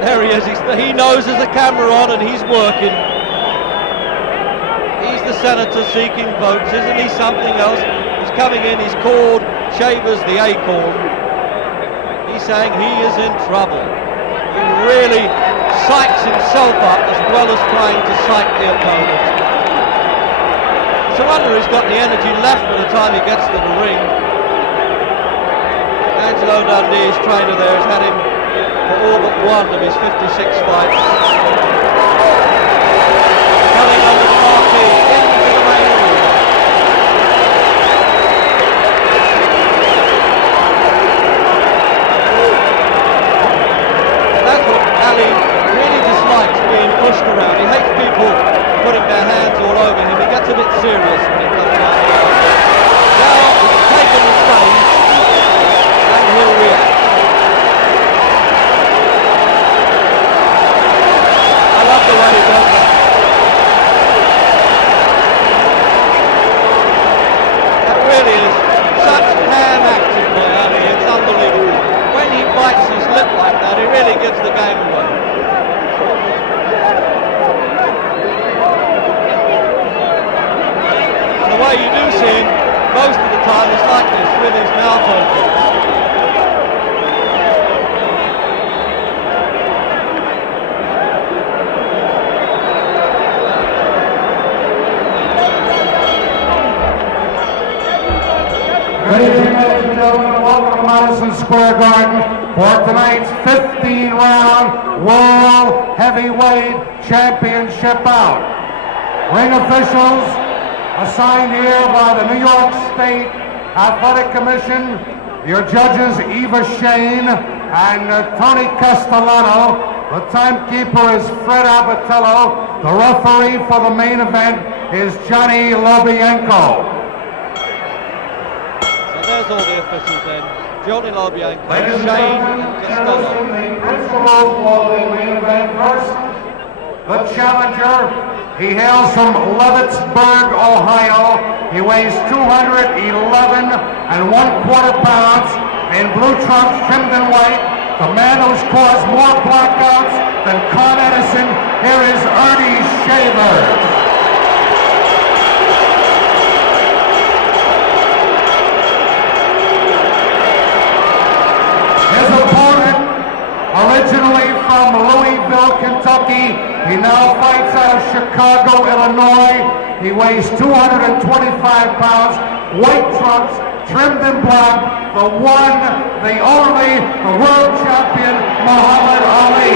There he is. He knows there's a camera on and he's working. He's the senator seeking votes. Isn't he something else? He's coming in. He's called Shavers the acorn. He's saying he is in trouble. He really psychs himself up as well as trying to psych the opponent. It's a wonder he's got the energy left by the time he gets to the ring. Angelo Dundee's trainer there has had him for all but one of his 56 fights. Coming under the marquee into the main arena. And that's what Ali really dislikes, being pushed around. He hates people putting their hands all over him. He gets a bit serious when it comes down to it. Now he's taken the stage and he'll react. I love the way he does that. That really is such ham acting by Ali, it's unbelievable. When he bites his lip like that, he really gives the game away. And the way you do see him most of the time is like this, with his mouth open. Ladies and gentlemen, welcome to Madison Square Garden for tonight's 15-round World Heavyweight Championship bout. Ring officials assigned here by the New York State Athletic Commission, your judges Eva Shane and Tony Castellano. The timekeeper is Fred Abatello. The referee for the main event is Johnny Lobienko. There's all the officials then. Johnny Lobienko, Ladies and Shane gentlemen, and Costello. the principals for the main event first. The challenger, he hails from Leavittsburg, Ohio. He weighs 211 1/4 pounds in blue trunks trimmed in white. The man who's caused more blackouts than Con Edison. Here is Earnie Shavers. His opponent, originally from Louisville, Kentucky, he now fights out of Chicago, Illinois. He weighs 225 pounds, white trunks, trimmed in black, the one, the only, the world champion, Muhammad Ali.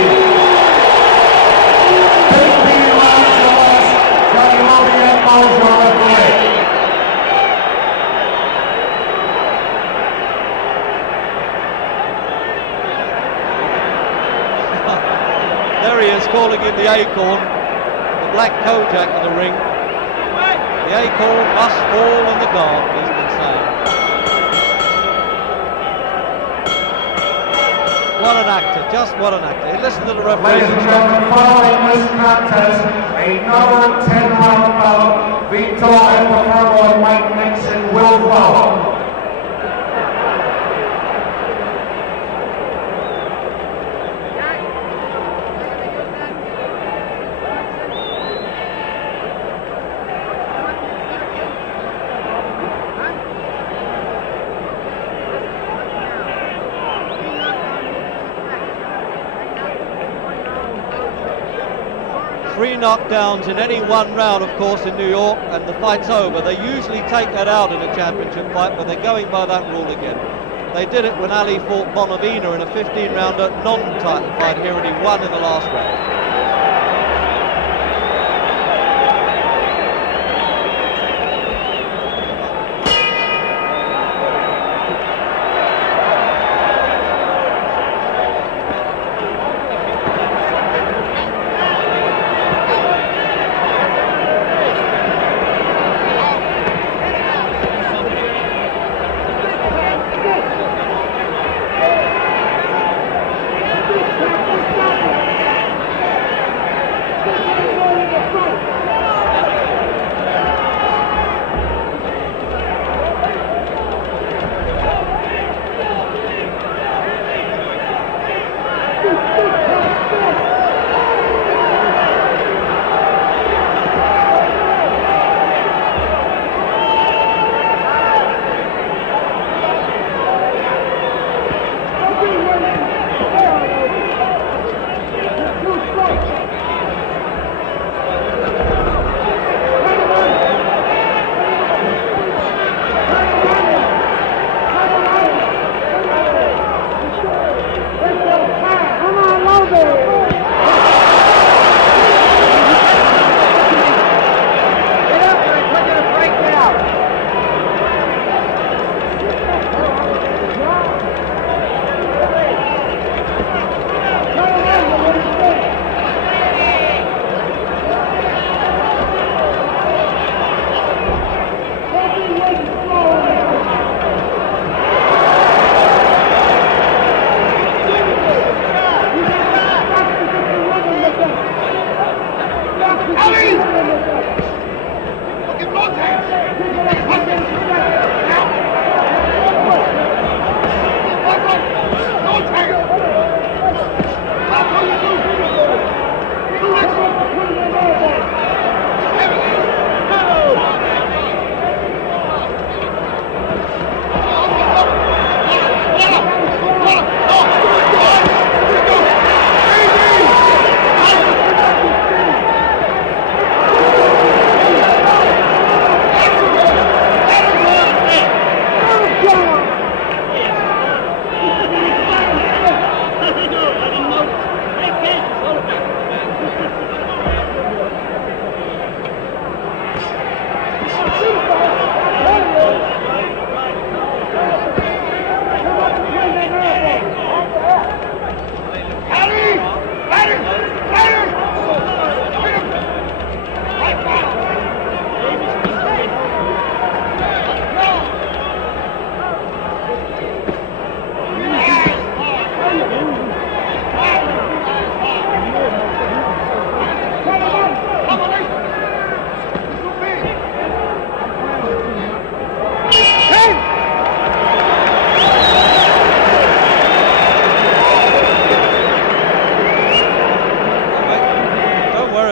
Big B rounds of us, Johnny Lobienko is your referee. There he is, calling him the acorn, the black Kojak in the ring. The acorn must fall in the garden, he's been saying. What an actor, just what an actor. Listen to the referee. Ladies and gentlemen, following this contest, another 10-round bout. Vito Epifermo and Mike Nixon will follow. Three knockdowns in any one round, of course, in New York, and the fight's over. They usually take that out in a championship fight, but they're going by that rule again. They did it when Ali fought Bonavina in a 15-rounder non-title fight here, and he won in the last round.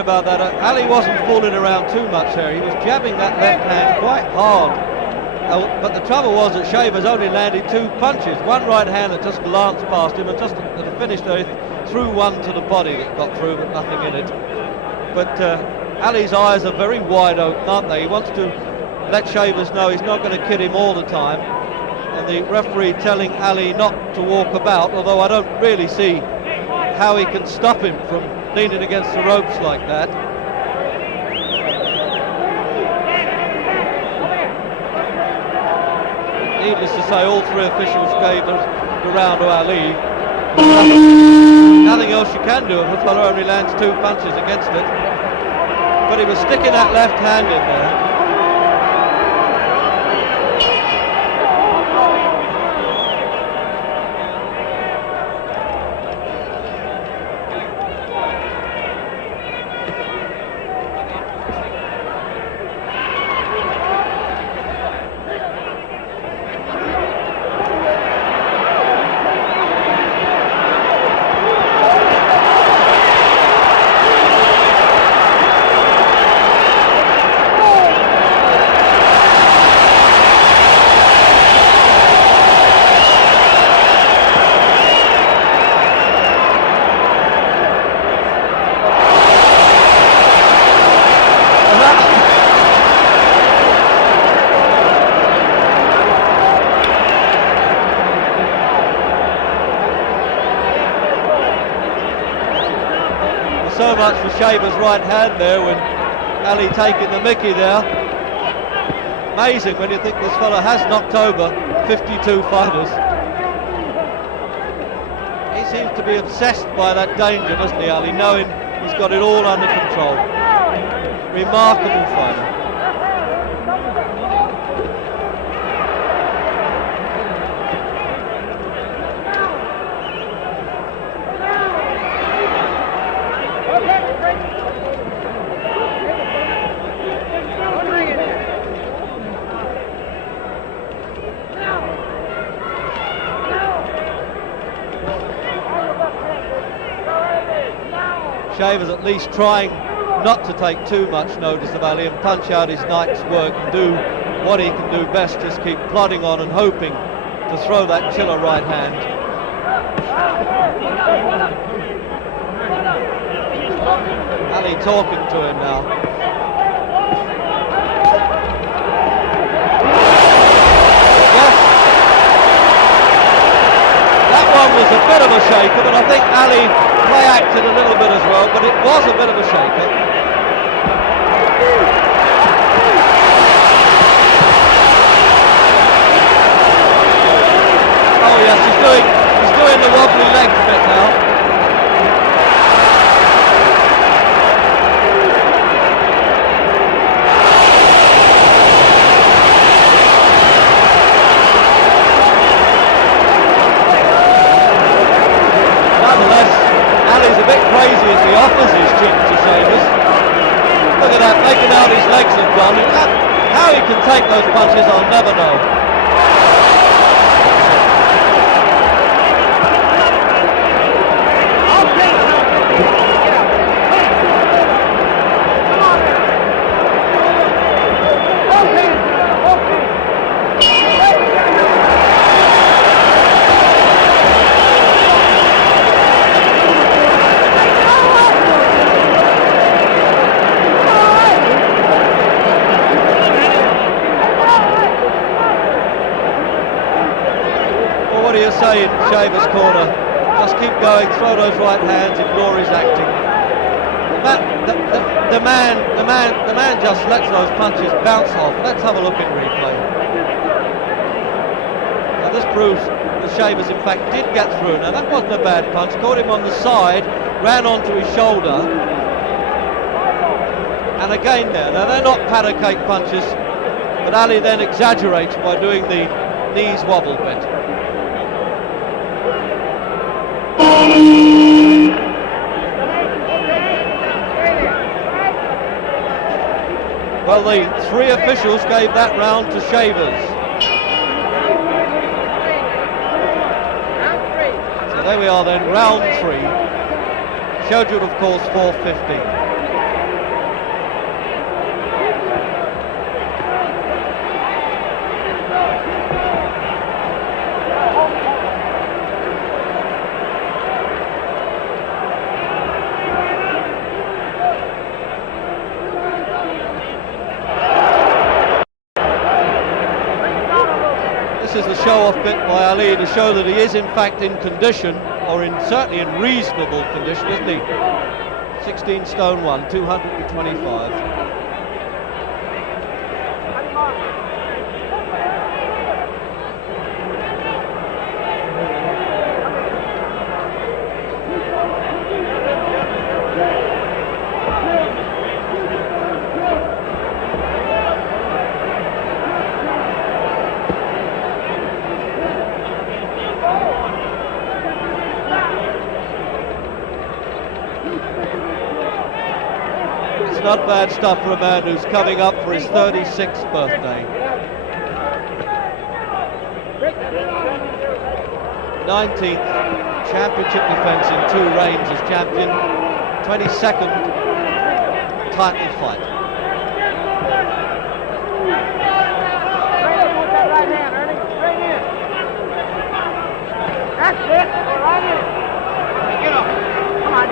about that. Ali wasn't fooling around too much there. He was jabbing that left hand quite hard. But the trouble was that Shavers only landed 2 punches. One right hand that just glanced past him, and just at the finish there, he threw one to the body that got through, but nothing in it. But Ali's eyes are very wide open, aren't they? He wants to let Shavers know he's not going to kid him all the time. And the referee telling Ali not to walk about, although I don't really see how he can stop him from leaning against the ropes like that. Needless to say, all 3 officials gave the round to Ali. Nothing else you can do if a fellow only lands 2 punches against it. But he was sticking that left hand in there. So much for Shavers' right hand there, when Ali taking the mickey there. Amazing when you think this fella has knocked over 52 fighters. He seems to be obsessed by that danger, doesn't he, Ali, knowing he's got it all under control. Remarkable fighter. Shavers at least trying not to take too much notice of Ali and punch out his night's work and do what he can do best, just keep plodding on and hoping to throw that killer right hand. Ali talking to him now. Yes, that one was a bit of a shaker, but I think Ali play acted a little bit as well, but it was a bit of a shaker. Oh yes, he's doing the wobbly legs bit now. Ali's a bit crazy as he offers his chin to Shavers. Look at that, making out his legs have gone. How he can take those punches, I'll never know. What do you say in Shavers' corner? Just keep going, throw those right hands, ignore his acting. The man just lets those punches bounce off. Let's have a look in replay. Now this proves that Shavers in fact did get through. Now that wasn't a bad punch, caught him on the side, ran onto his shoulder. And again there, now they're not powder cake punches, but Ali then exaggerates by doing the knees wobble bit. Well, the 3 officials gave that round to Shavers. So there we are then, round 3. Scheduled, of course, 4:15. show-off bit by Ali to show that he is in fact in condition, or certainly in reasonable condition, isn't he? 16 stone 1, 225. Not bad stuff for a man who's coming up for his 36th birthday. 19th championship defence in 2 reigns as champion. 22nd title fight. That's it. Right in. Get up. Come on.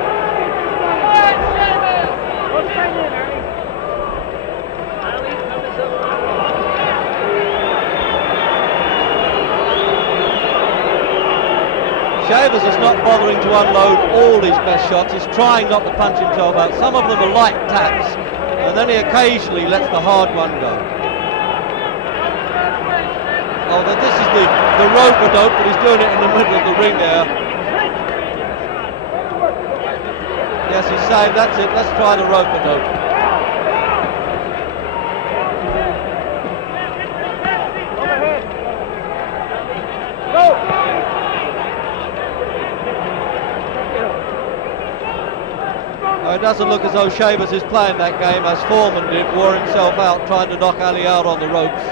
Shavers is not bothering to unload all his best shots. He's trying not to punch himself out. Some of them are light taps, and then he occasionally lets the hard one go. Oh, this is the rope-a-dope, but he's doing it in the middle of the ring there. Yes, he's saying, that's it, let's try the rope-a-dope. It doesn't look as though Shavers is playing that game as Foreman did, wore himself out trying to knock Ali out on the ropes.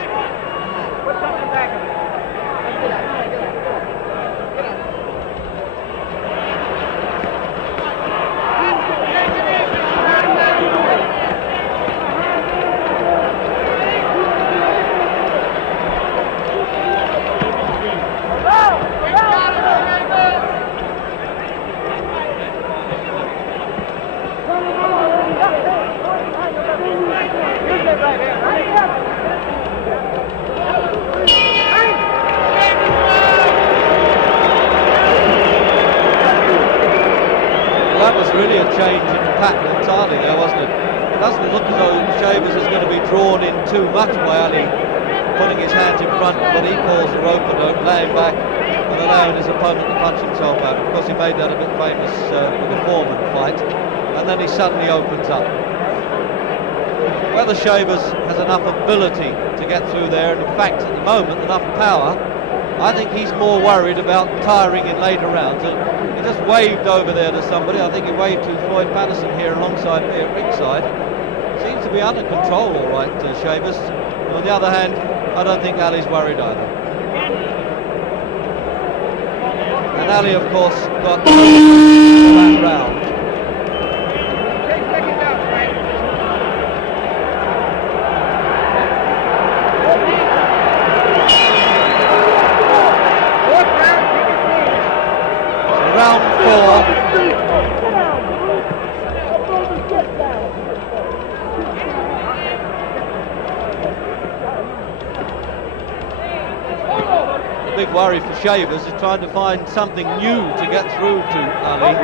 That was really a change in the pattern entirely there, wasn't it? It doesn't look as though Shavers is going to be drawn in too much by Ali putting his hands in front of what he calls the rope-a-dope, laying back and allowing his opponent to punch himself out. Of course, he made that a bit famous with the Foreman fight, and then he suddenly opens up. Whether Shavers has enough ability to get through there, and in fact at the moment enough power, I think he's more worried about tiring in later rounds. He just waved over there to somebody. I think he waved to Floyd Patterson here alongside me at ringside. Seems to be under control all right, Shavers. On the other hand, I don't think Ali's worried either. And Ali, of course, got that round. Round 4. The big worry for Shavers is trying to find something new to get through to Ali.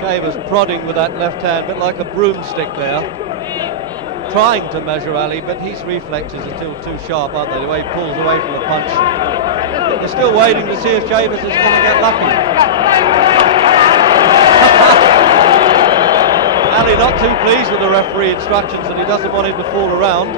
Shavers prodding with that left hand, a bit like a broomstick there, trying to measure Ali, but his reflexes are still too sharp, aren't they, the way he pulls away from the punch. They're still waiting to see if Shavers is going to get lucky. Ali not too pleased with the referee instructions, and he doesn't want him to fall around.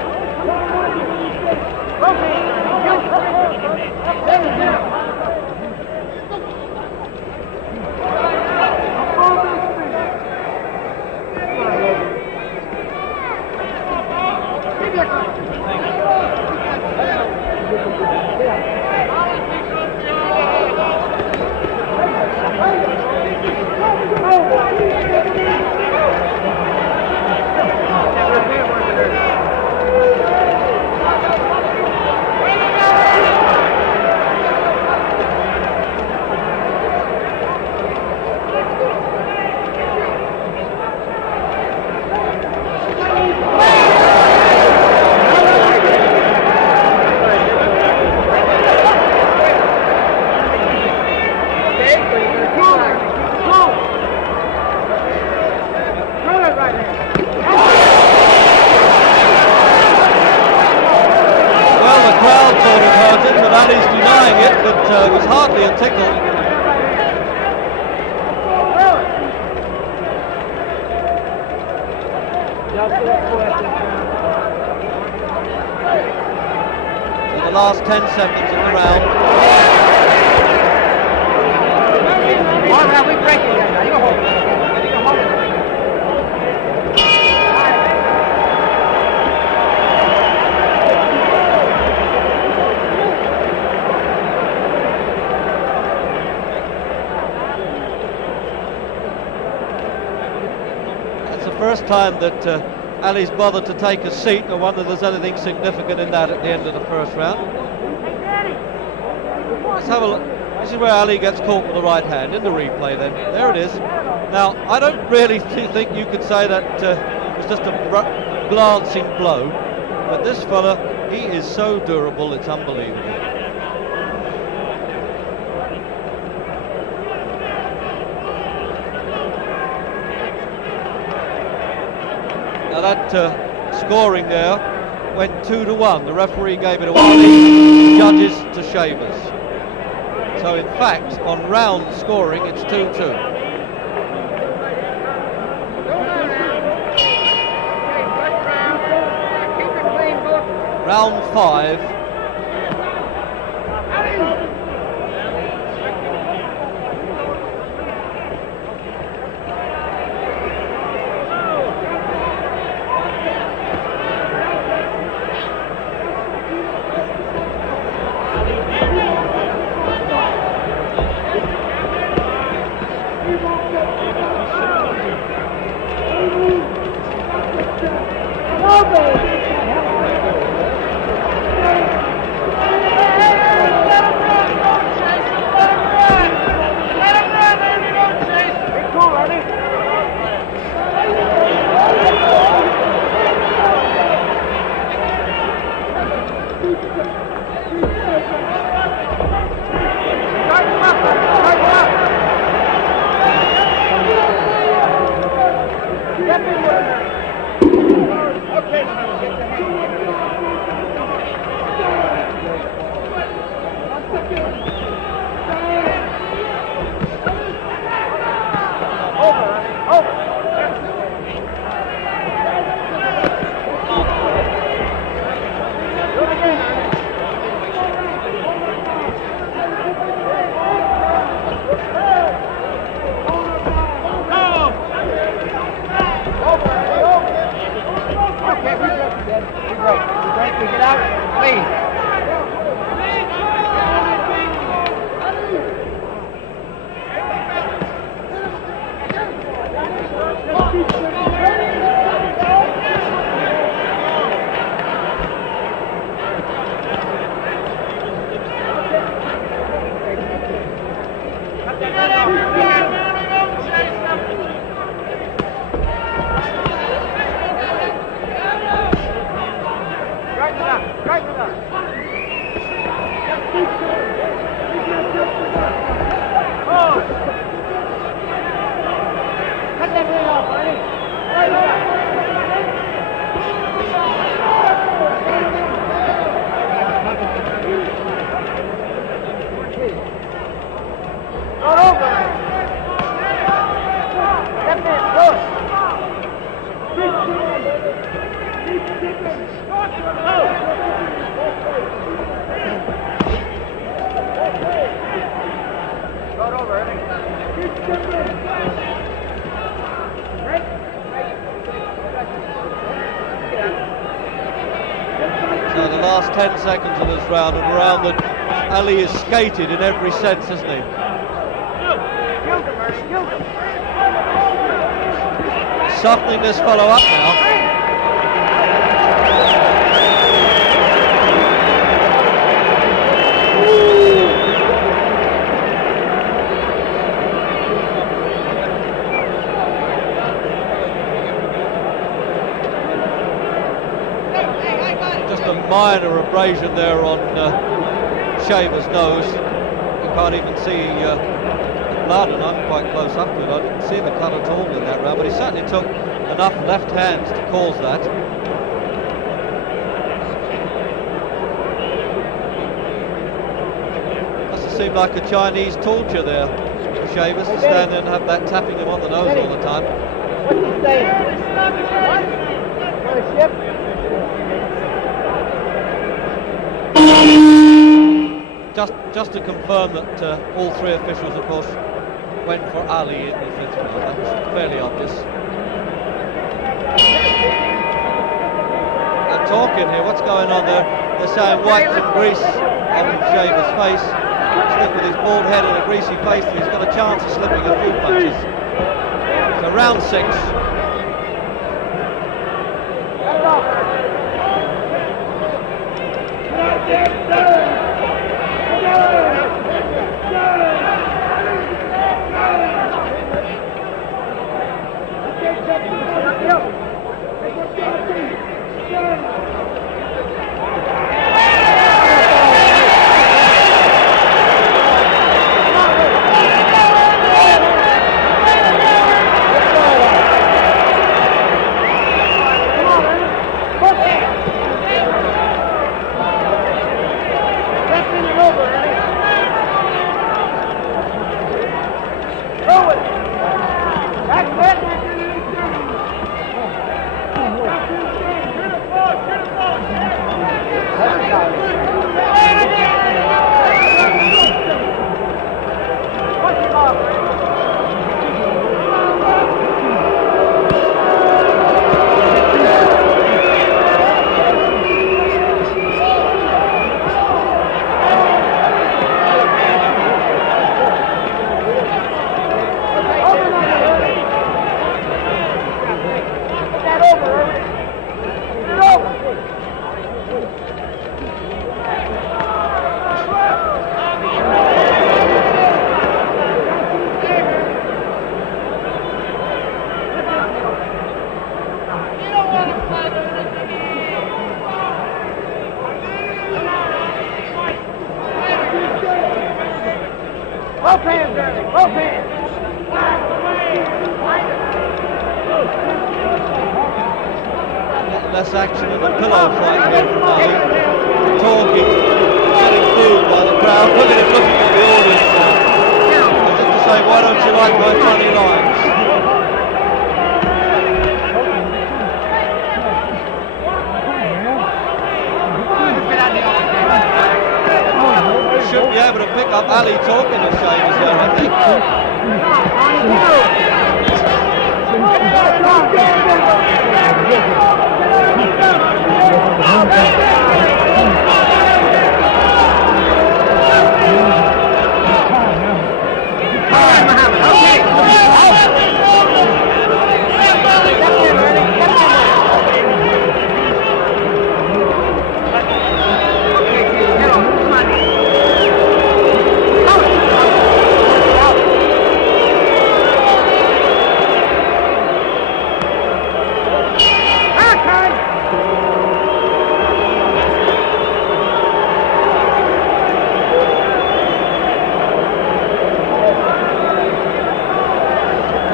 Ali's denying it, but it was hardly a tickle. In the last 10 seconds of the round. We break it. First time that Ali's bothered to take a seat. I wonder if there's anything significant in that at the end of the first round. Let's have a look. This is where Ali gets caught with the right hand in the replay then. There it is. Now, I don't really think you could say that it was just a glancing blow, but this fella, he is so durable, it's unbelievable. Now that scoring there went 2-1. The referee gave it away. The judges to Shavers. So in fact, on round scoring, it's 2-2. Round 5. 10 seconds of this round, and a round that Ali is skated in every sense, isn't he? Softening this fellow up now. Just a minor abrasion there on Shavers' nose. You can't even see the blood, and I'm quite close up to it. I didn't see the cut at all in that round, but he certainly took enough left hands to cause that. Doesn't seem like a Chinese torture there for Shavers to stand there and have that tapping him on the nose all the time. What's he saying? What? Want a ship? Just to confirm that all three officials, of course, went for Ali in the fifth round. That was fairly obvious. They're talking here. What's going on there? They're saying wipe some grease off of Shavers' face. Slip with his bald head and a greasy face, and he's got a chance of slipping a few punches. So round 6. Both hands, Earnie, both hands. Less action in the pillow fight here from Ali. Talking, getting booed by the crowd. Look at him looking at the audience now. As if to say, why don't you like my funny lines? Should be able to pick up Ali talking to Shavers there, I think.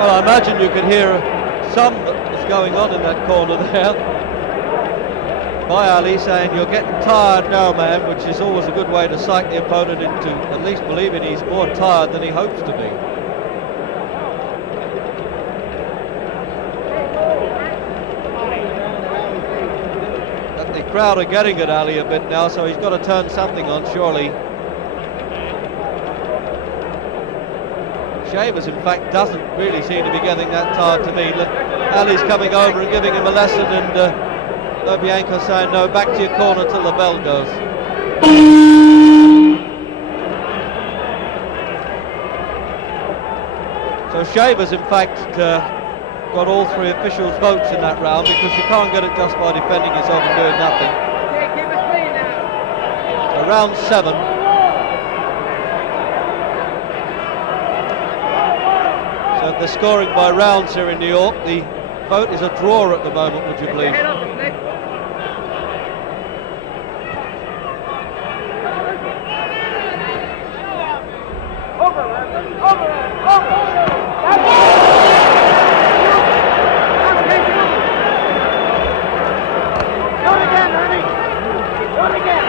Well, I imagine you could hear some that was going on in that corner there by Ali saying, you're getting tired now, man, which is always a good way to psych the opponent into at least believing he's more tired than he hopes to be. But the crowd are getting at Ali a bit now, so he's got to turn something on, surely. Shavers, in fact, doesn't really seem to be getting that tired to me. Look, Ali's coming over and giving him a lesson, and Bianco saying no, back to your corner till the bell goes. So Shavers, in fact, got all three officials' votes in that round, because you can't get it just by defending yourself and doing nothing. Okay, keep it clean now. So round 7. So if they're scoring by rounds here in New York, the vote is a draw at the moment, would you Get your believe? head up, Nick. Over, Randy. Over. That's it. Do it again, Ernie. Do it again.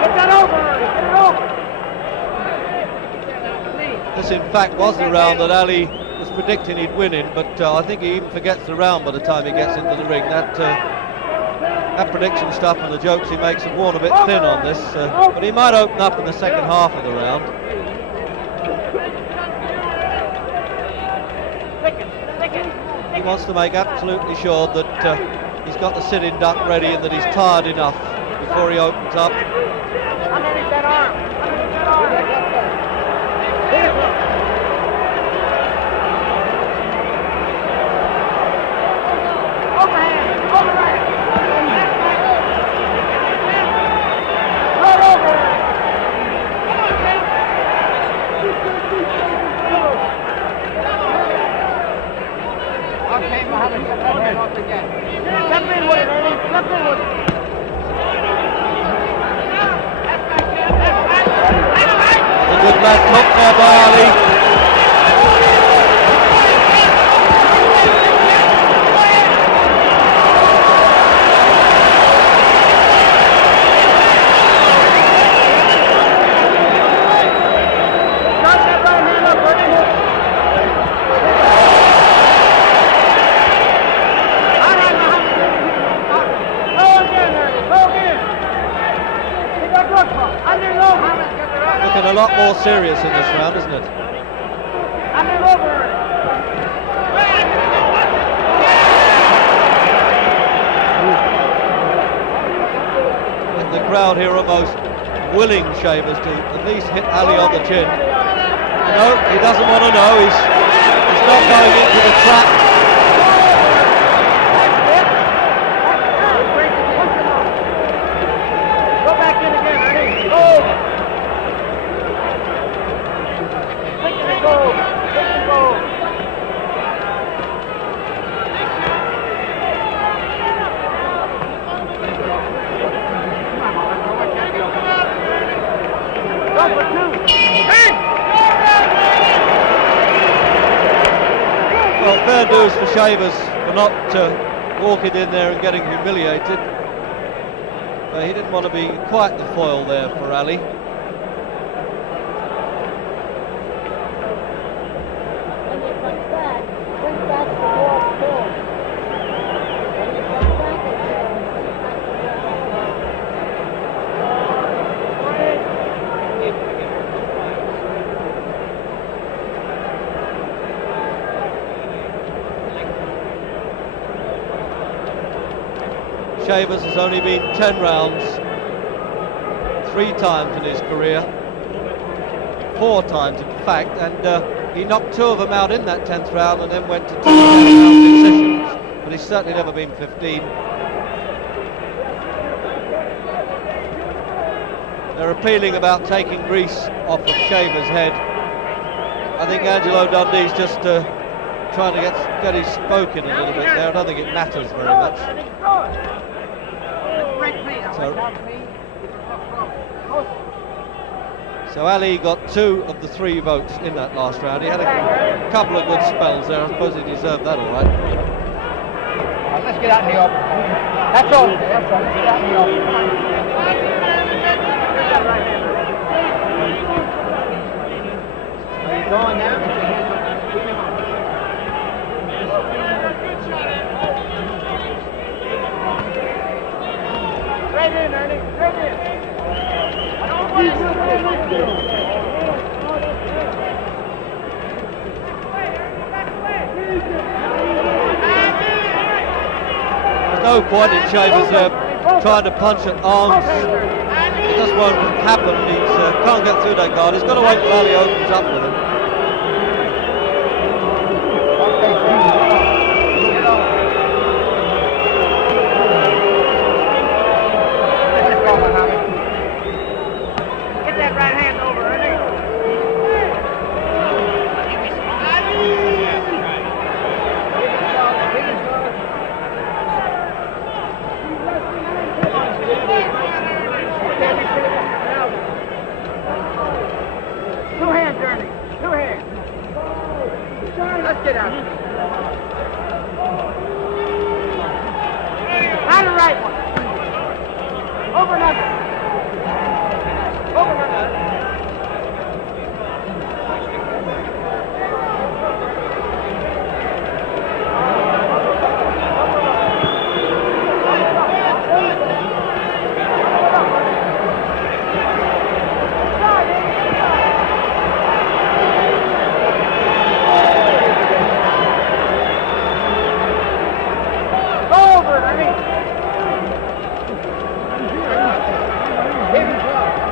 Get that over, Ernie. Get it over. This, in fact, was the round that Ali was predicting he'd win in, but I think he even forgets the round by the time he gets into the ring. That prediction stuff and the jokes he makes have worn a bit thin on this, but he might open up in the second half of the round. He wants to make absolutely sure that he's got the sitting duck ready and that he's tired enough before he opens up. Underneath that arm. Underneath that arm. Overhand. Overhand. Right over. Okay, Mohammed, get that hand off again. Step in with it, Ernie. Step in with it. A good left hook there by Ali. Drop that right hand up, Ernie. All right, Mohammed. Go again, Ernie. Go again. Keep that good ball. Under low, Mohammed. Get the right. Looking a lot more serious in this round, isn't it? Under over, Ernie. I think the crowd here are most willing Shavers to at least hit Ali on the chin. No, he doesn't want to know. He's not going into the trap. Go back in again, Ernie. Go. Think and go. Think and go. Go for two. Hey! Well, fair dues for Shavers for not walking in there and getting humiliated. But he didn't want to be quite the foil there for Ali. When he comes back the wall still. When he comes back, Shavers has only been 10 rounds, 3 times in his career, 4 times in fact, and he knocked 2 of them out in that 10th round and then went to 2 round decisions, but he's certainly never been 15. They're appealing about taking grease off of Shavers' head. I think Angelo Dundee's just trying to get his spoke in a little bit there. I don't think it matters very much. So Ali got 2 of the 3 votes in that last round. He had a couple of good spells there. I suppose he deserved that all right. Let's get out in the open. That's all. That's all. Get out in the open. Are you going now? Straight in, Ernie. Straight in. no point in Shavers trying to punch at arms. It just won't happen. He can't get through that guard. He's got to wait until Ali opens up with him. Get that right hand over, Ernie. Two hands, Ernie. Two hands. Let's get out. Not the right one. Over nothing. Over nothing. Over, Ernie.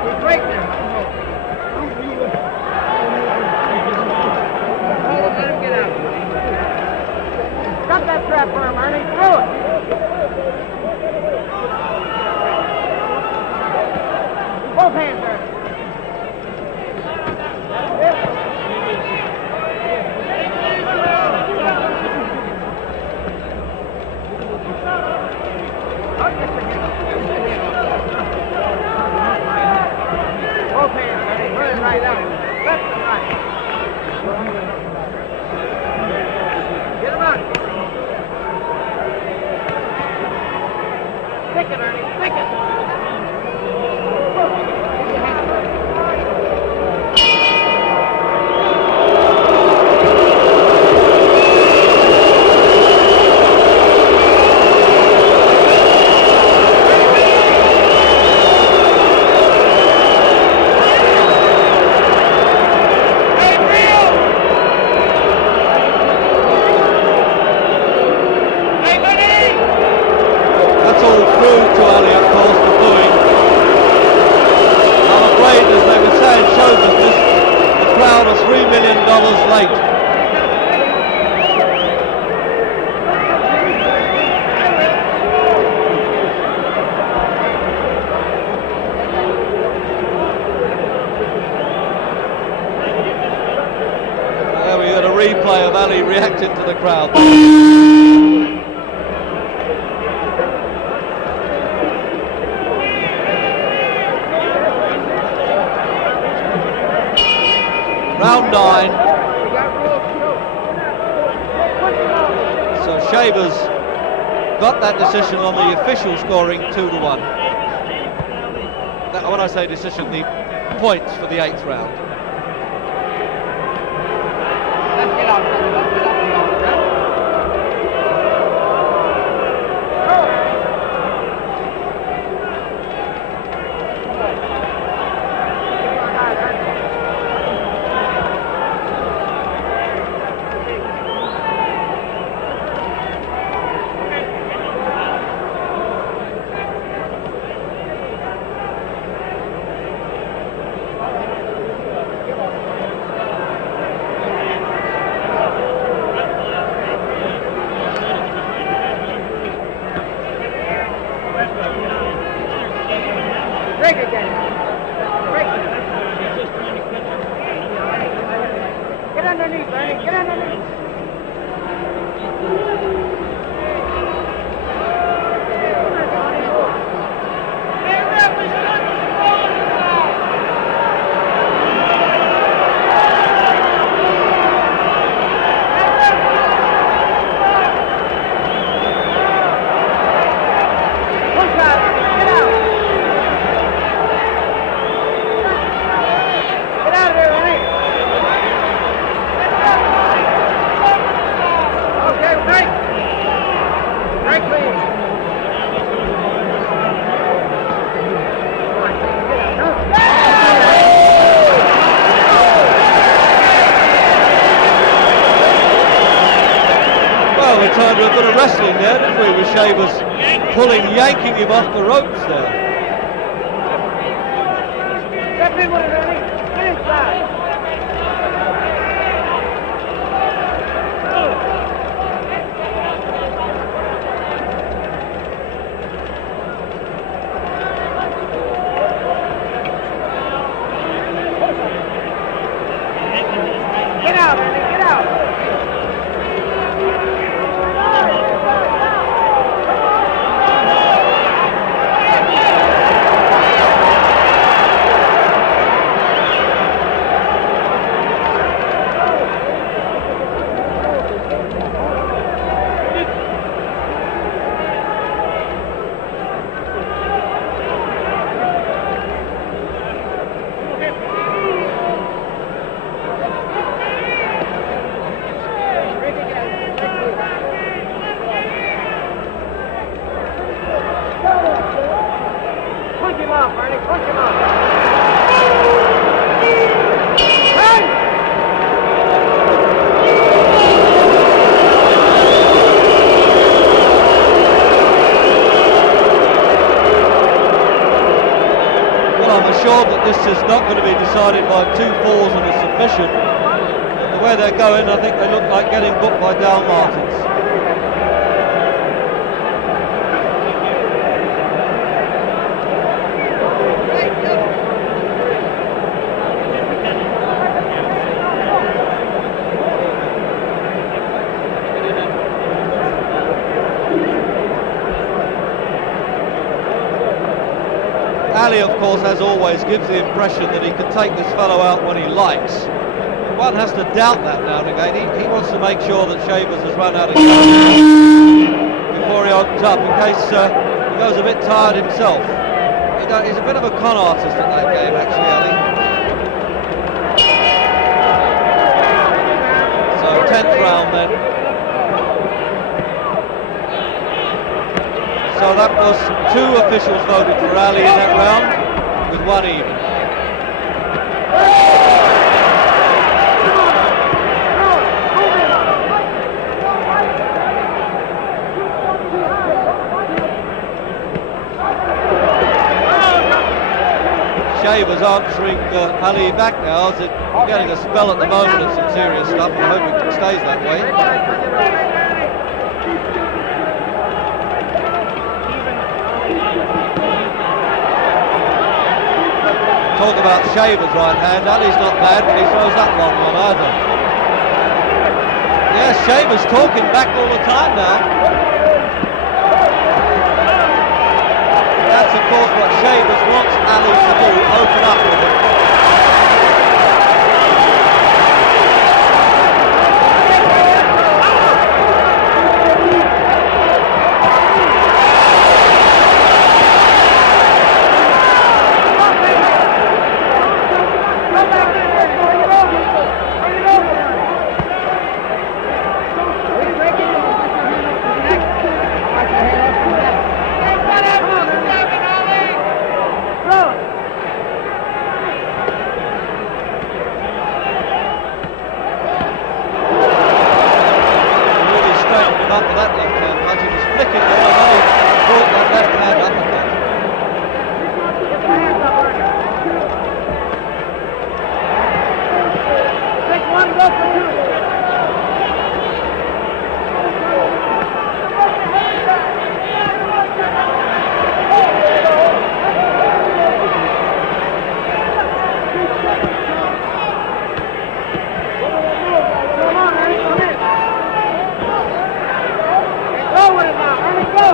He's right now. Let him get out. Cut that trap for him, Ernie. Through it. Both hands, Ernie. Both hands, Ernie. Put it right out. Left and right. Get him out. Stick it, Ernie. Stick it. That's all through to Ali, of course, the booing. I'm afraid, as they were saying, Shavers missed the crowd are $3 million late. There we got a replay of Ali reacting to the crowd. Round 9. So Shavers got that decision on the official scoring 2-1. When I say decision, the points for the 8th round. Let's get out. Break again. Break. Get underneath, Ernie. Get underneath. Turned to a bit of wrestling there, didn't we, with Shavers pulling, yanking him off the ropes there. Step in with it, Earnie. Get inside. Get out, Earnie, get out. Push him off, Earnie, push him off. Hey! Well, I'm assured that this is not going to be decided by 2 falls and a submission. The way they're going, I think they look like getting booked by Dal Martins. Ali, of course, as always, gives the impression that he can take this fellow out when he likes. One has to doubt that now and again. He wants to make sure that Shavers has run out of gas before he opens up, in case he goes a bit tired himself. He's a bit of a con artist at that game, actually, Ali. So, 10th round then. So that was 2 officials voted for Ali in that round, with 1 even. Shavers answering Ali back now, as he's getting a spell at the moment of some serious stuff. I hope it stays that way. Talk about Shavers' right hand. Ali's not bad, but he throws that long one either. Yes, Shavers talking back all the time now. That's of course what Shavers wants Ali to do, open up with him. Up for that left hand punch, he was flicking the ball and he brought that left hand uppercut. Take one, go for 2. Come on, Earnie, come in. Go with it now, Earnie, go!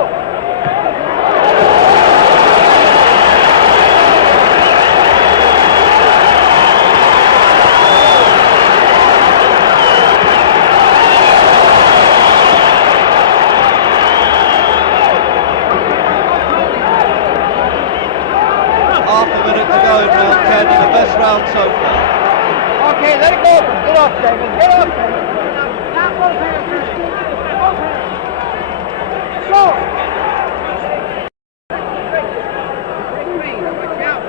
Half a minute to go in round 10, and the best round so far. Okay, let it go. Get off, David. Get off, David. Now both hands, Earnie. Both hands. Go! Watch out.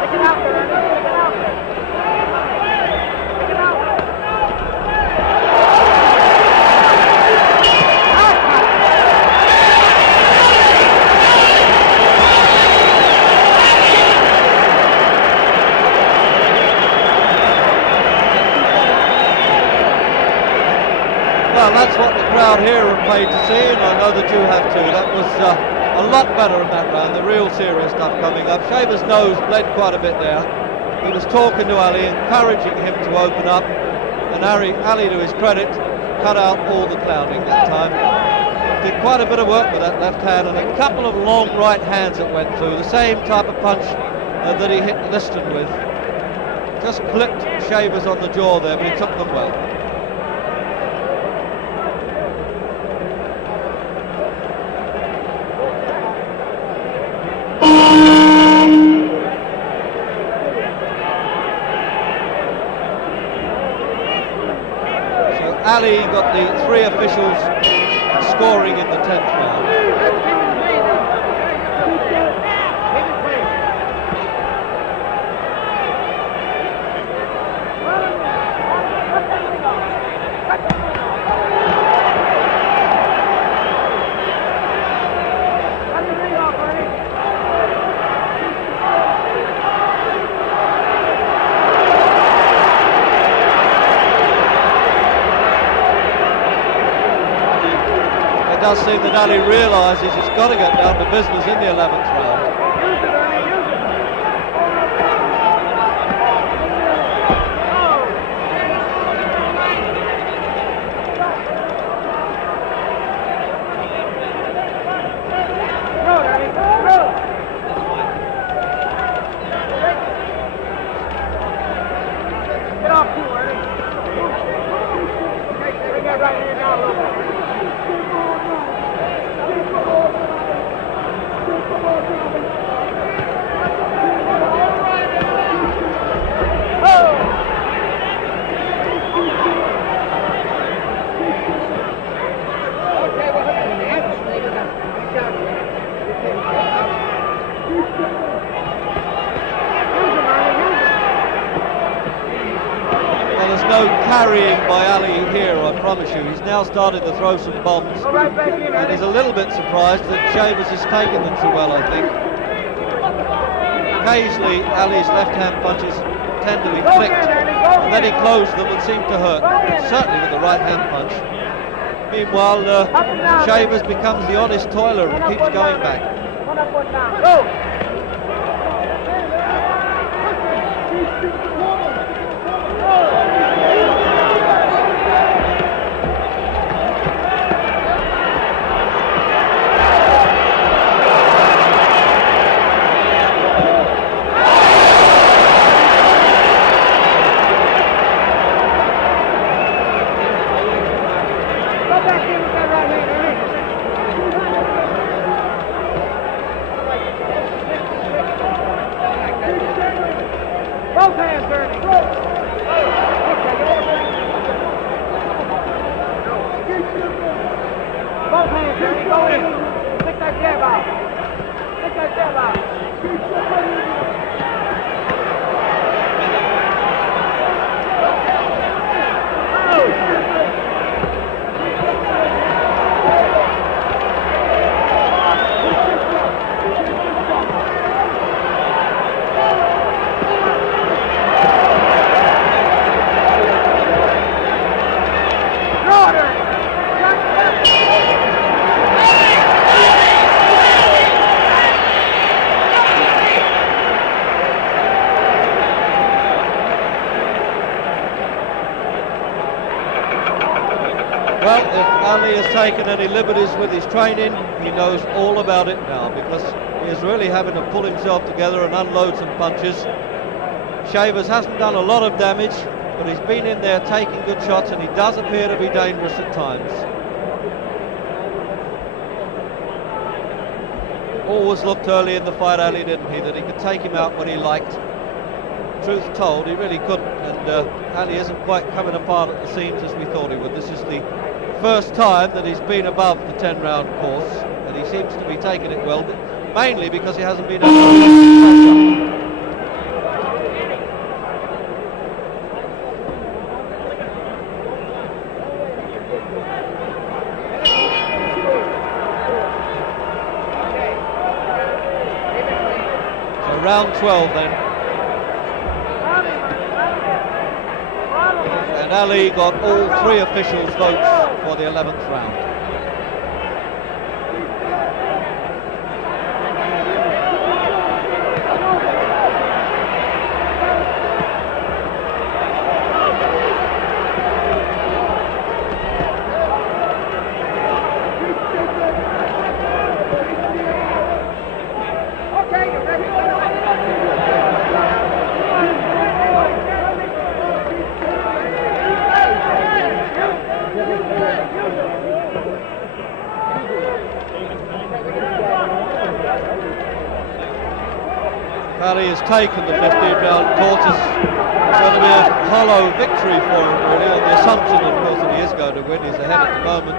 Take it out there, Earnie. crowd here have paid to see, and I know that you have too. That was a lot better in that round, the real serious stuff coming up. Shavers' nose bled quite a bit there. He was talking to Ali, encouraging him to open up, and Ali, to his credit, cut out all the clouding that time. Did quite a bit of work with that left hand, and a couple of long right hands that went through, the same type of punch that he hit Liston with. Just clipped Shavers on the jaw there, but he took them well. So Ali got the 3 officials scoring in the 10th round. It does seem that Ali realises he's got to get down to business in the 11th round. Get off too, Earnie. Okay, we got right here now a little bit. Well, there's no carrying by Ali here, I promise you. He's now started to throw some bombs, and he's a little bit surprised that Shavers has taken them so well, I think. Occasionally, Ali's left-hand punches tend to be flicked, and then he closed them and seemed to hurt, certainly with the right-hand punch. Meanwhile, Shavers becomes the honest toiler and keeps going back. Go! Both hands, Earnie. Both hands, Earnie. Go in. Stick that jab out. Stick that jab out. Well, if Ali has taken any liberties with his training, he knows all about it now, because he is really having to pull himself together and unload some punches. Shavers hasn't done a lot of damage, but he's been in there taking good shots, and he does appear to be dangerous at times. Always looked early in the fight, Ali, didn't he, that he could take him out when he liked. Truth told, he really couldn't, and Ali isn't quite coming apart at the seams as we thought he would. This is the first time that he's been above the 10-round course, and he seems to be taking it well, but mainly because he hasn't been able to pressure. So round 12 then. And And Ali got all 3 officials' votes for the 11th round. Ali has taken the 15-round course. It's going to be a hollow victory for him, really, on the assumption, of course, that he is going to win. He's ahead at the moment.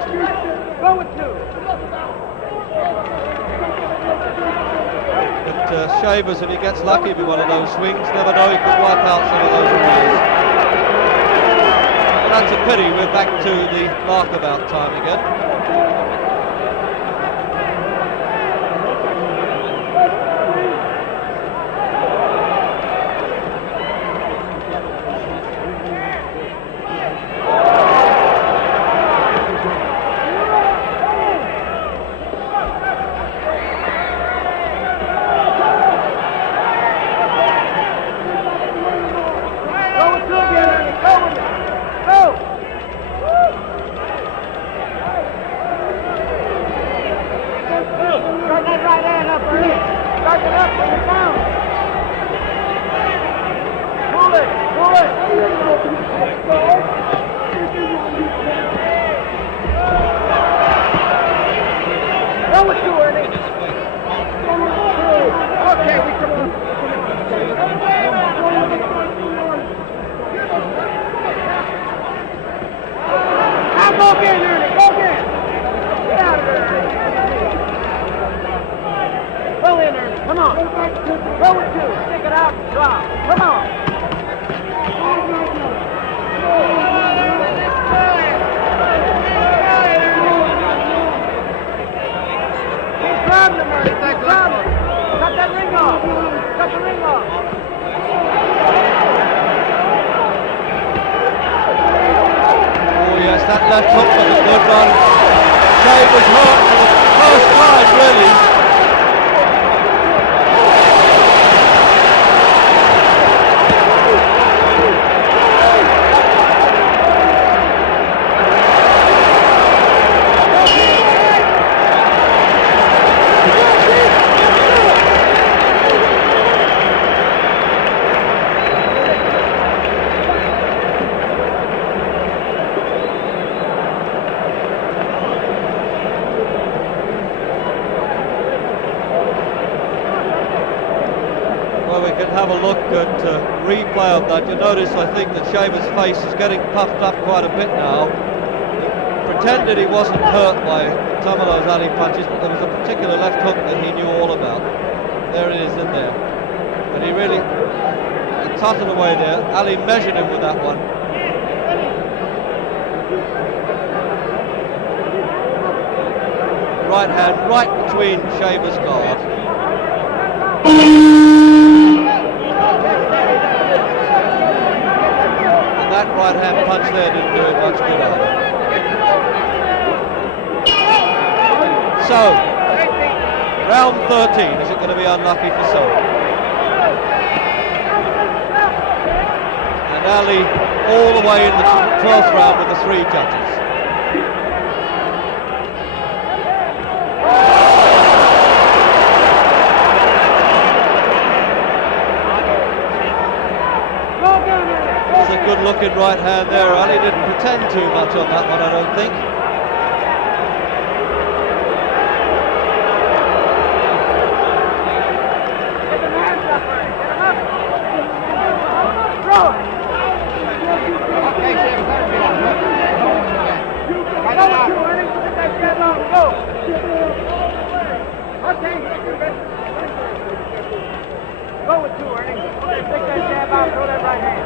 But Shavers, if he gets lucky with one of those swings, never know, he could wipe out some of those arrays. That's a pity. We're back to the markabout time again. That left hook was a good one. Shavers hurt for the first time, really. Have a look at replay of that. You'll notice, I think, that Shavers' face is getting puffed up quite a bit now. He pretended he wasn't hurt by some of those Ali punches, but there was a particular left hook that he knew all about. There it is in there. And he really tutted away there. Ali measured him with that one. Right hand right between Shavers' guard. That right hand punch there didn't do it much good either. So, round 13, is it going to be unlucky for some? And Ali all the way in the 12th round with the 3 judges. Good looking right hand there. Ali didn't pretend too much on that one, I don't think. Go with 2, Ernie. Take that jab out, throw that right hand.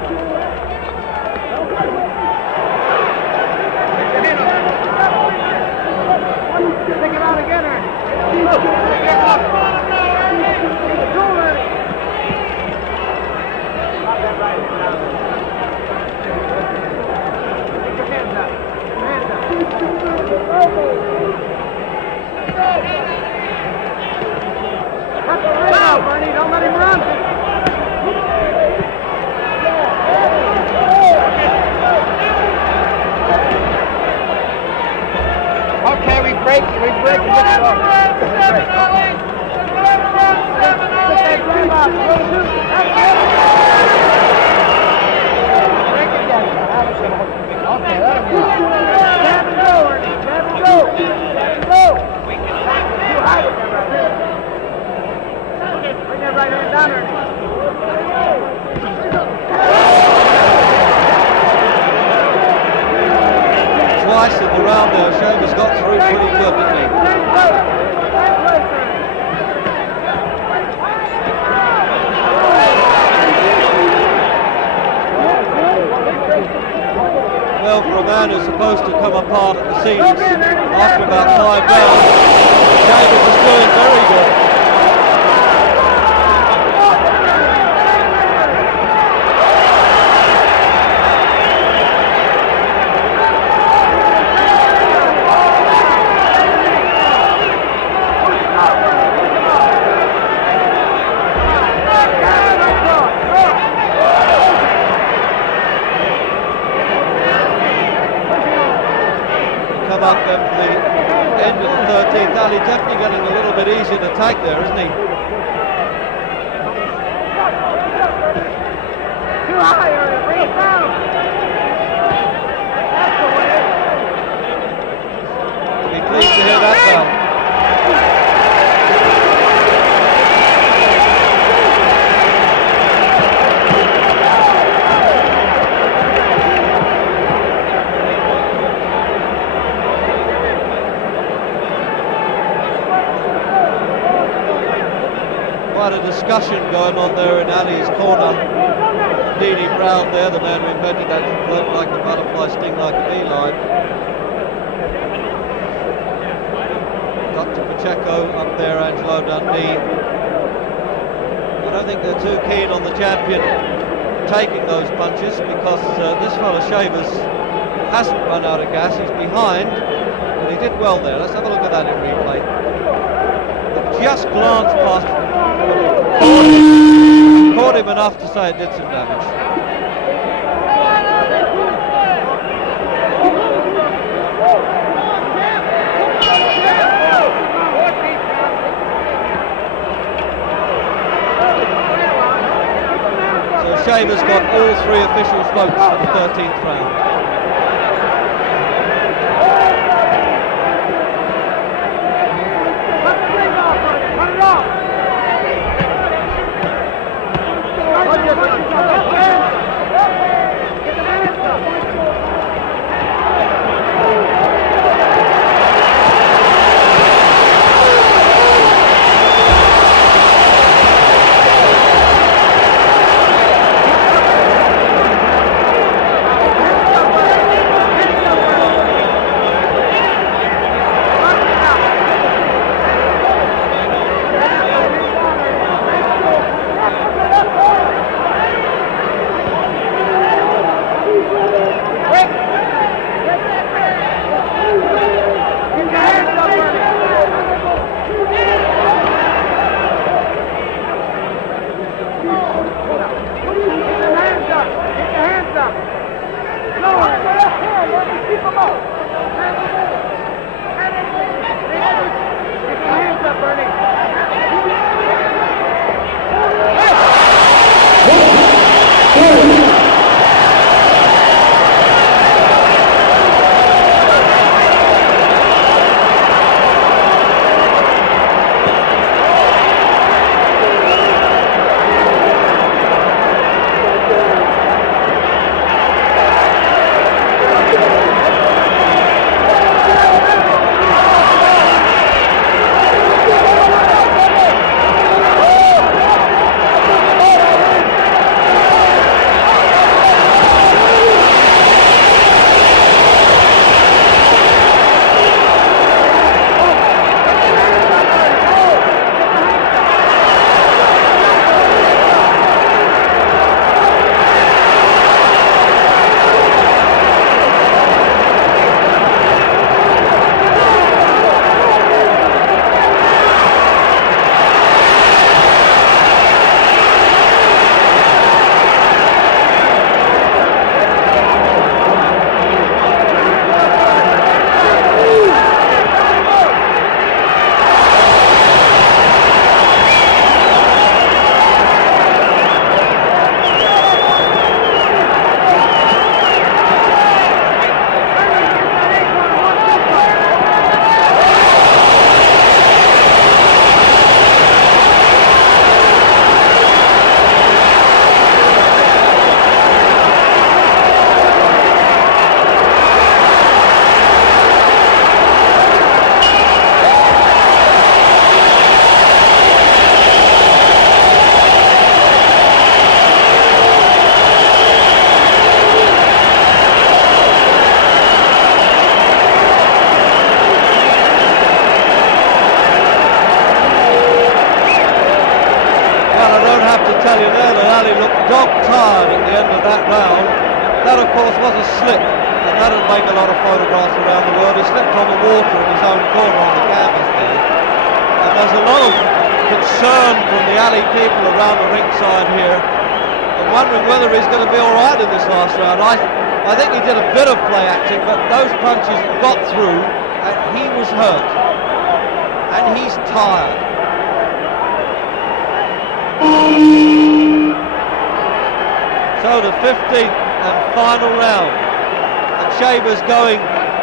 Twice in the round there, Shavers got through pretty good, didn't he? Well, for a man who's supposed to come apart at the seams after about 5 rounds, Shavers is doing very good. Come up then for the end of the 13th alley, definitely getting a little bit easier to tag there, isn't he? Too high, Earnie. Bring it down. That's the way. Be pleased to hear that bell. Quite a discussion going on there in Ali's corner. Deanie Brown there, the man who invented that float like a butterfly, sting like a beeline. Dr. Pacheco up there, Angelo Dundee. I don't think they're too keen on the champion taking those punches because this fellow Shavers hasn't run out of gas. He's behind, but he did well there. Let's have a look at that in replay. Just glanced past, caught him enough to say it did some damage. So Shavers got all 3 officials' votes for the 13th round. tell you there that Ali looked dog-tired at the end of that round. That, of course, was a slip, and that'll make a lot of photographs around the world. He slipped on the water in his own corner on the canvas there. And there's a lot of concern from the Ali people around the ringside here, and wondering whether he's going to be all right in this last round. I think he did a bit of play acting, but those punches got through, and he was hurt. And he's tired. So the 15th and final round, and Shavers going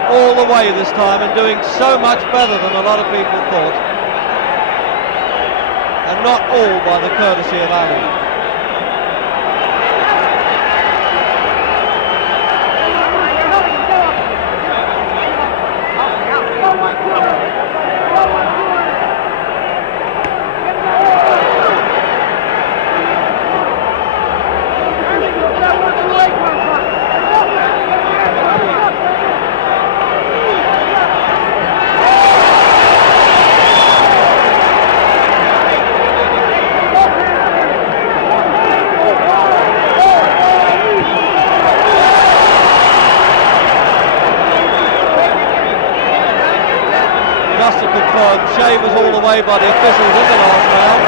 all the way this time and doing so much better than a lot of people thought, and not all by the courtesy of Ali. Just to confirm, Shavers all the way by the officials in the last round.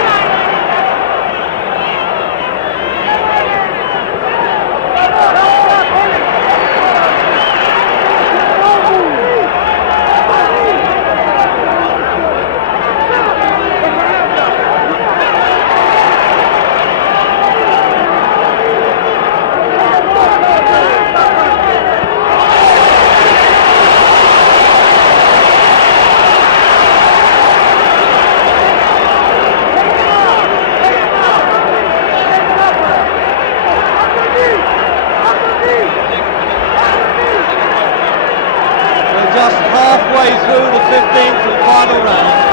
Just halfway through the 15th and final round.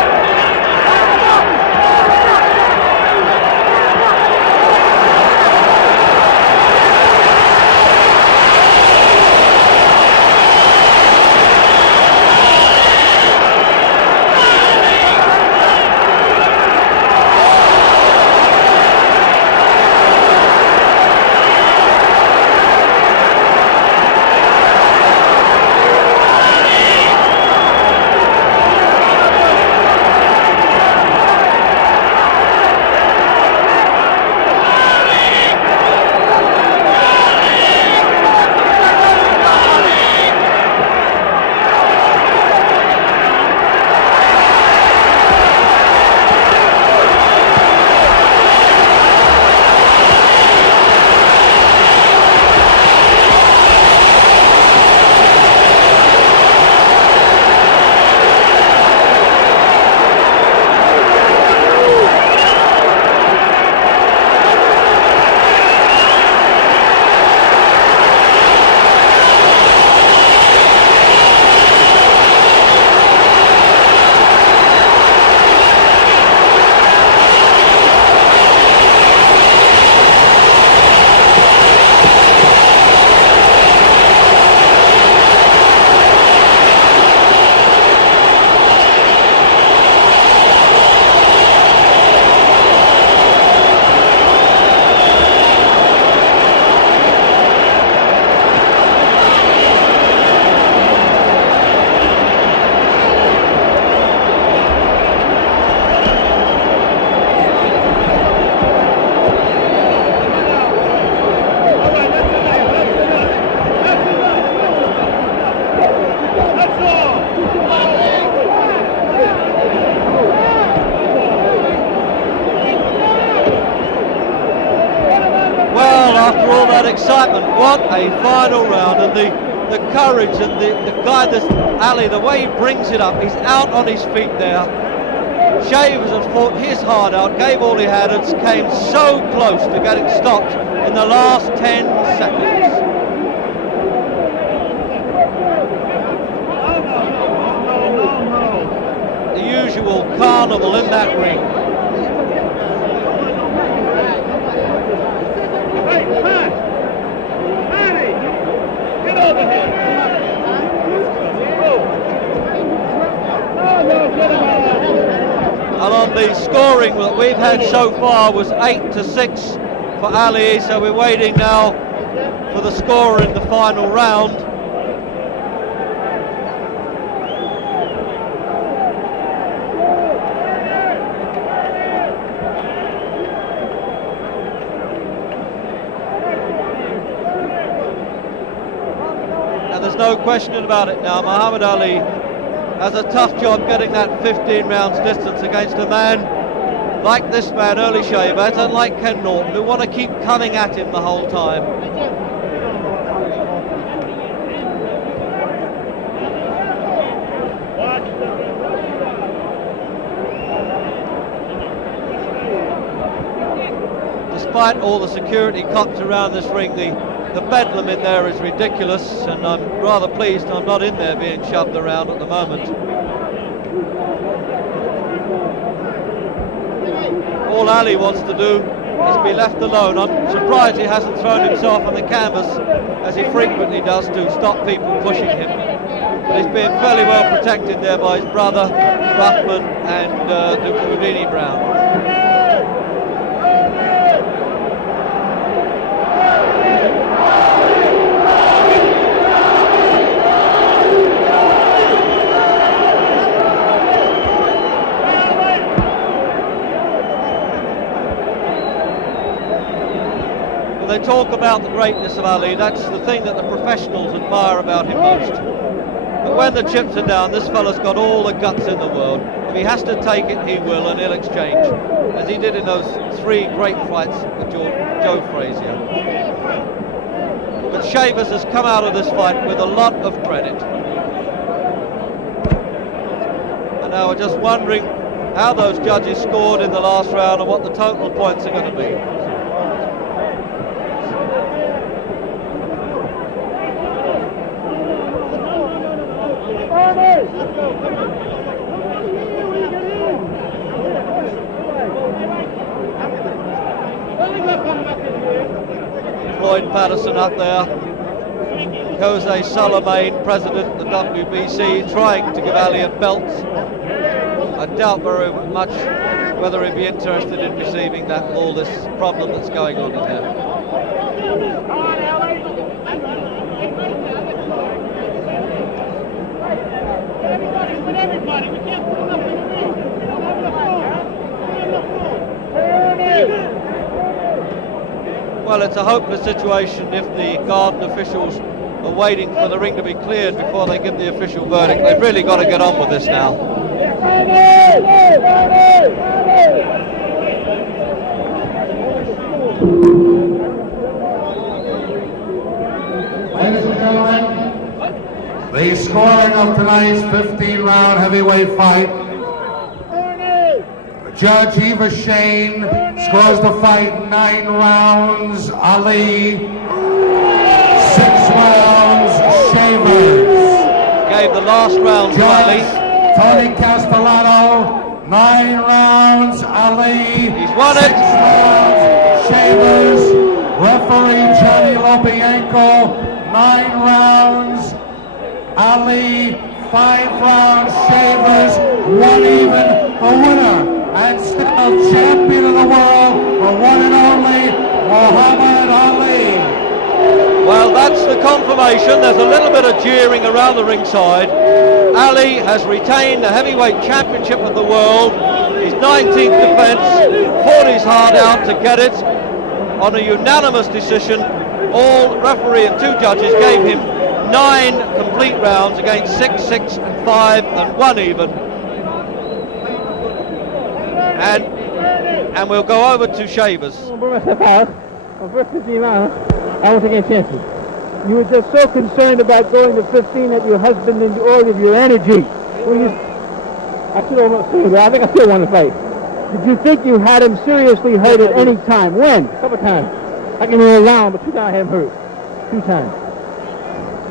After all that excitement, what a final round, and the courage and the guy, this Ali, the way he brings it up, he's out on his feet there. Shavers has fought his heart out, gave all he had, and came so close to getting stopped in the last 10 seconds. The usual carnival in that ring. And on the scoring that we've had so far was 8-6 for Ali, so we're waiting now for the score in the final round. And there's no question about it now, Muhammad Ali has a tough job getting that 15 rounds distance against a man like this man, Earnie Shavers, and like Ken Norton, who want to keep coming at him the whole time. Despite all the security cops around this ring, the bedlam in there is ridiculous, and I'm rather pleased I'm not in there being shoved around at the moment. All Ali wants to do is be left alone. I'm surprised he hasn't thrown himself on the canvas, as he frequently does, to stop people pushing him. But he's being fairly well protected there by his brother, Ruffman, and Duke Houdini Brown. They talk about the greatness of Ali. That's the thing that the professionals admire about him most. But when the chips are down, this fella's got all the guts in the world. If he has to take it, he will, and he'll exchange, as he did in those 3 great fights with Joe Frazier. But Shavers has come out of this fight with a lot of credit. And now we're just wondering how those judges scored in the last round and what the total points are going to be. Floyd Patterson up there, Jose Salamain, president of the WBC, trying to give Ali a belt. I doubt very much whether he'd be interested in receiving that with all this problem that's going on in there. Everybody, we can't put enough in the ring. Well, it's a hopeless situation if the garden officials are waiting for the ring to be cleared before they give the official verdict. They've really got to get on with this now. Ladies and gentlemen, the scoring of tonight's 15-round heavyweight fight. Judge Eva Shane scores the fight 9 rounds. Ali, 6 rounds. Shavers. Gave the last round to Ali. Tony Castellano, 9 rounds. Ali. He's won 6 it. rounds. Shavers. Referee Johnny Lobianco, 9 rounds. Ali, 5 rounds. Shavers. 1 even. The winner and still champion of the world, the one and only Muhammad Ali. Well, that's the confirmation. There's a little bit of jeering around the ringside. Ali has retained the heavyweight championship of the world. His 19th defence, fought his heart out to get it on a unanimous decision. All referee and 2 judges gave him 9 complete rounds against 6, 6 and 5 and 1 even. And we'll go over to Shavers. First 15 rounds, I was taking chances. You were just so concerned about going to 15 that your husband and all of your energy. I still almost say that. I think I still want to fight. Did you think you had him seriously hurt at any time? When? A couple times. I can hear around, but 2 times I had him hurt. 2 times.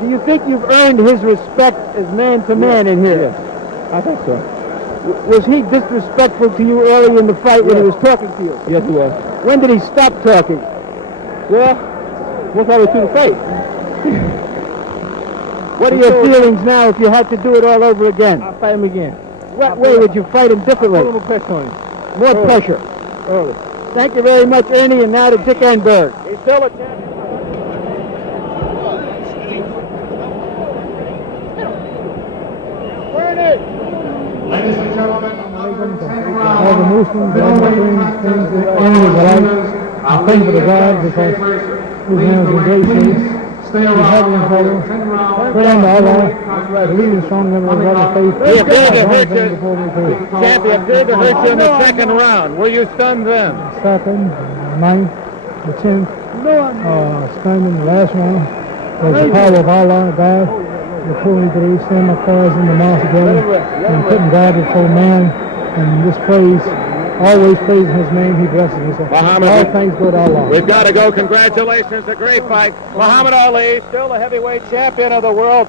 Do you think you've earned his respect as man to man in here? Yes. I think so. Was he disrespectful to you early in the fight when he was talking to you? Yes, he was. When did he stop talking? Well, once I was through the fight. What are your feelings now if you had to do it all over again? I'll fight him again. What way would you fight him differently? I'll put him a press on him. More pressure. Early. Thank you very much, Ernie, and now to Dick Enberg. He's still a champion. Ladies and gentlemen, All the Muslims, all the things Ernie is alive. I thank for the God because his name is in great faith. stay He's having around. trouble. Pray unto Allah. Believe in strong members of the faith. He appeared to hurt you. Before we pray. Champion appeared to hurt you in the second round. Were you stunned then? Second, ninth, the 10th, stunned in the last round. There's the power of Allah, God, the pulling through, stand my cause in the mouth together, and putting God before man, and this praise, always praising his name, he blesses us. Muhammad, All thanks go to Allah. We've got to go. Congratulations. A great fight. Muhammad Ali, still the heavyweight champion of the world.